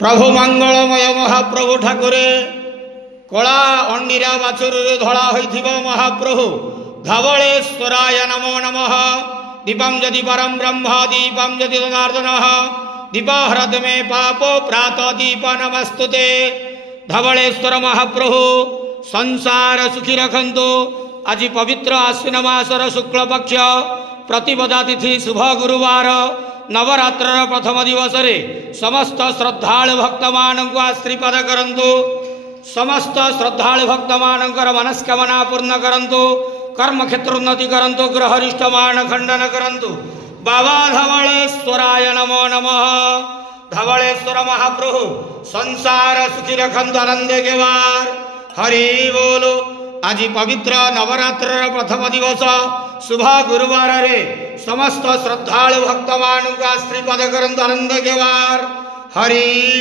प्रभु मंगलमय महाप्रभु ठाकुरे कला अंडीरा बाछुरी धड़ा होइथिबो महाप्रभु धवलेश्वराय नमो नमः। दीपं यदि परम ब्रह्म दीपं यदि जनार्दन दीपहरत मे पापो प्रात दीप नमस्तुते। धवलेश्वर महाप्रभु संसार सुखी रखंतु। आज पवित्र आश्विन मासर शुक्ल पक्ष प्रतिपदा तिथि शुभ गुरुवार नवरात्र प्रथम दिवस रे समस्त श्रद्धालु भक्त मानक आश्रीपद करंतु। समस्त श्रद्धालु भक्त मानकर मनस्कामना पूर्ण करंतु। कर्म क्षेत्र उन्नति करंतु। ग्रहरिष्ठ मान खंडन करंतु। बाबा धवलेश्वराय नमो नमः। धवलेश्वर महाप्रभु संसार सुखी रखंतु आनंद के वार। हरि बोलो। आज पवित्र नवरात्र प्रथम दिवस शुभ गुरुवार रे समस्त श्रद्धालु भक्त मानक आश्रीपद करंतु आनंद के वार। हरि